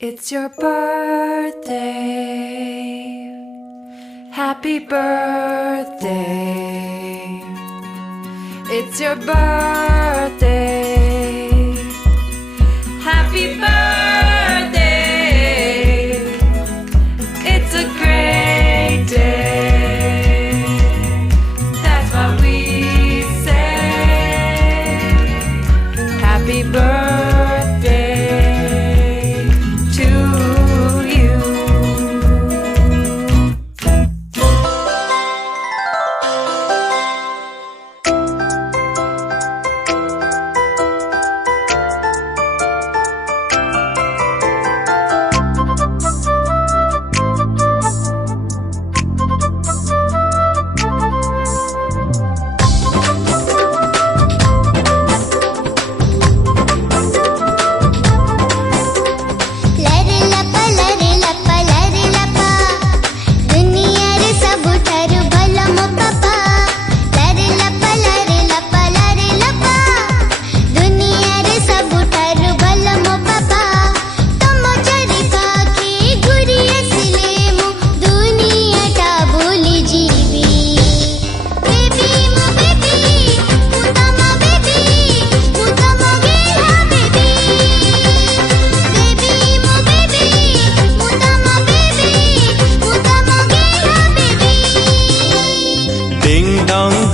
It's your birthday. Happy birthday. It's your birthday. Happy birthday. It's a great day. That's what we say. Happy birthday to you.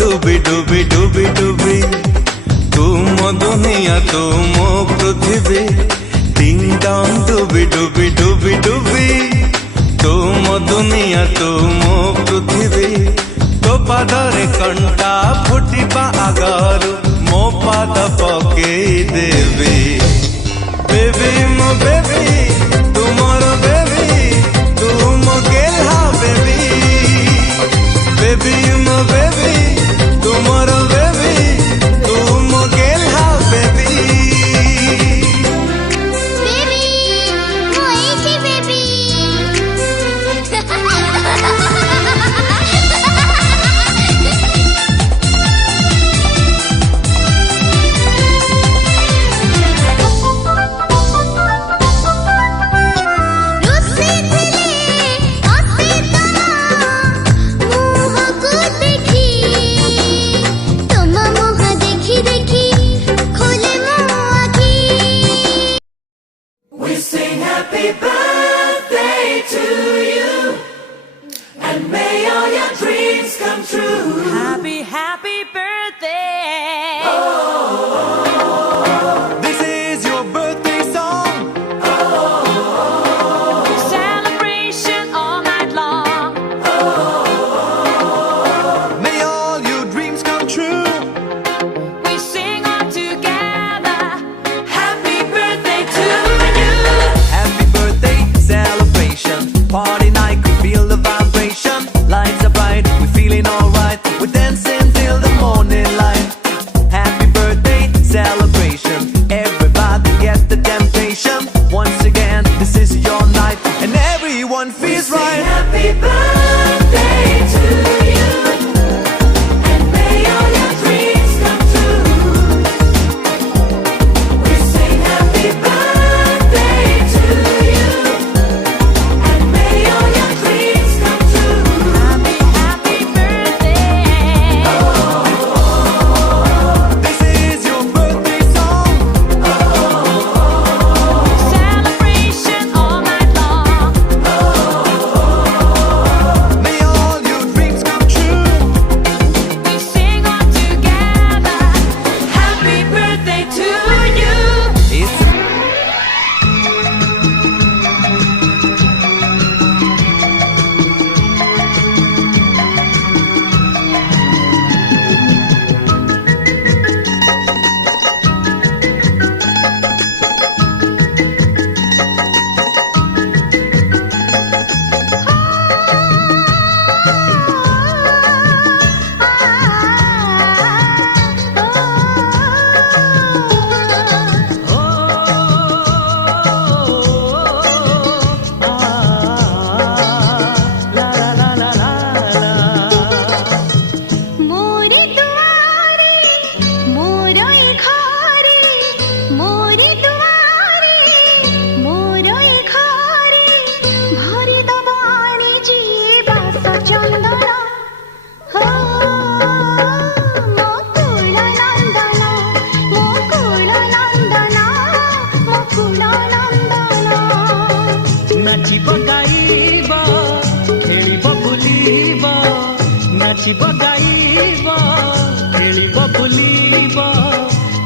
डुबी डुबी डुबी डुबी तुम दुनिया तुम पृथ्वी डिंग डंग डुबी डुबी डुबी डुबी तुम दुनिया तुम पृथ्वी तो पादरे कंटा फुटिबा आगरु मो पाद पकेई देवी बेबी मो बेबी तुमर बेबी तुम गेल्हा बेबी बेबी मो बेबी तुमर बेबी तुम गेल्हा बेबी बेबी मोइची बेबी रुसे ଥିଲେ ଅତେ ତମ ମୁହଁକୁ ଦେଖି ତମ ମୁହଁ ଦେଖି ଦେଖି ଖୋଲେ ମୋ ଆଖି We sing happy birthday to you, and may all your dreams come true. Happy, happy birthday! This is your birthday song Celebration all night long. may all your dreams come true We sing all together. Happy birthday to you. Happy birthday celebration, party night, we feel the vibration. Lights are bright, we're feeling alright. We're dancing till the morning light. Happy birthday celebration, everybody get the temptation. Once again, this is your night, and everyone feels right. Happy birthday to you, and may all your dreams come true. We sing happy birthday to you, and may all your dreams come true. Happy, happy birthday! This is your birthday song. Celebration all नाचिब गाइब खेलिब बुलिब नाचिब गाइब खेलिब बुलिब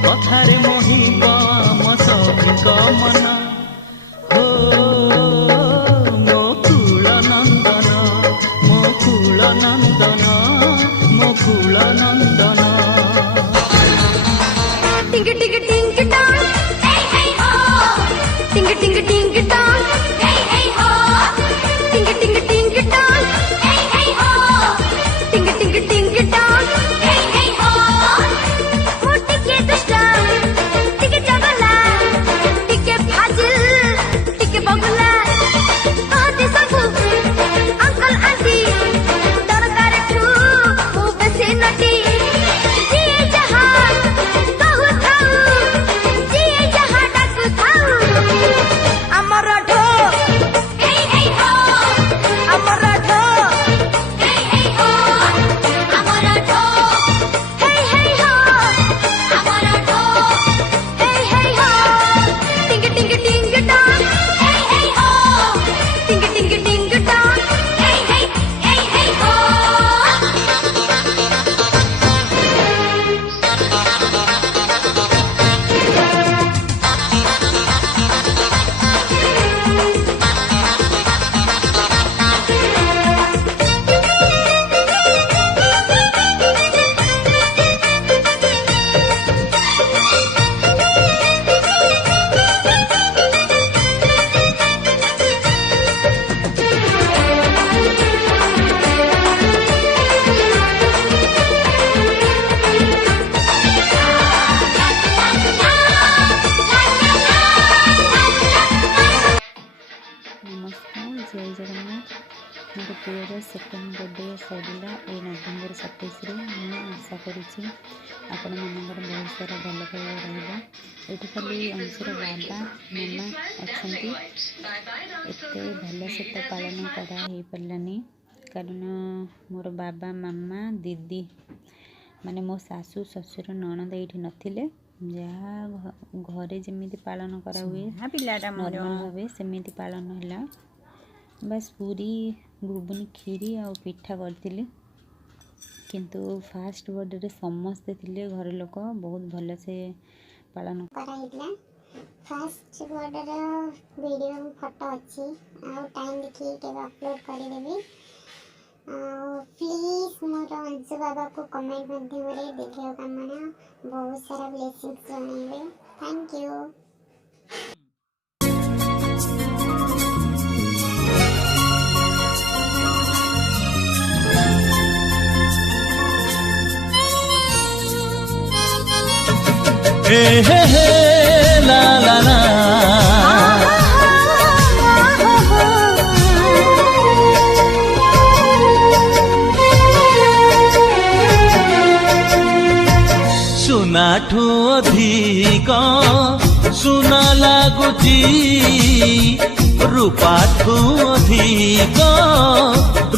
कथारे मोहिब आम सभिक मन हो मो कुल नंदन मो कुल नंदन मो कुल नंदन टिंग टिंग टिंग टॉंग हे हे हो टिंग टिंग टिंग टॉंग हे हे हो टिंग टिंग टिंग टॉंग हे हे हो टिंग टिंग टिंग टॉंग हे हे हो मोटी के दुष्टा टिके चगला टिके फाजिल टिके बगुला आदि सब अंकल आंटी दरकार ठू वो बेसी नटी जी जहां कहू थाऊ जी जहां डाकू थाऊ अमर ढो हे हे हो अमर ढो हे हे हो अमर ढो हे हे हो अमर ढो हे हे हो टिंग टिंग टिंग टॉंग हे हे हो टिंग टिंग टिंग टॉंग हे हे हो नमस्कार जय जगन्नाथ मोर पुअर सेकेंड बर्थडे सरला ए नवेम्बर 27 मैं आशा करुँची आपण मानकर बहुत सारा भल पाइबा रहा ये खाली अंशर बाबा मामा अच्छा एत भल से तो पालन कराही पारानी कारण मोर बाबा मामा दीदी माने मो सासू ससुर ननद ये नथिले जहाँ घरे जमी पालन करा हुए नॉर्मल भावे सेमिति पालन है बस पूरी घुगुनी खीरी आ पिठा करथिली किंतु फास्ट बर्थडे समस्ते थिले घर लोक बहुत भल से पालन कराइला फास्ट बर्थडे वीडियो फोटो अच्छी आ टाइम देखि के अपलोड कर देबी प्लीज मोर अंशु बाबा को कमेंट माध्यम रे देखियो कामना बहुत सारा ब्लेसिंग्स जणाइबे थैंक यू हे ला ला ला सुनाठू अधिक सुना लागुची रूपाठू अधिक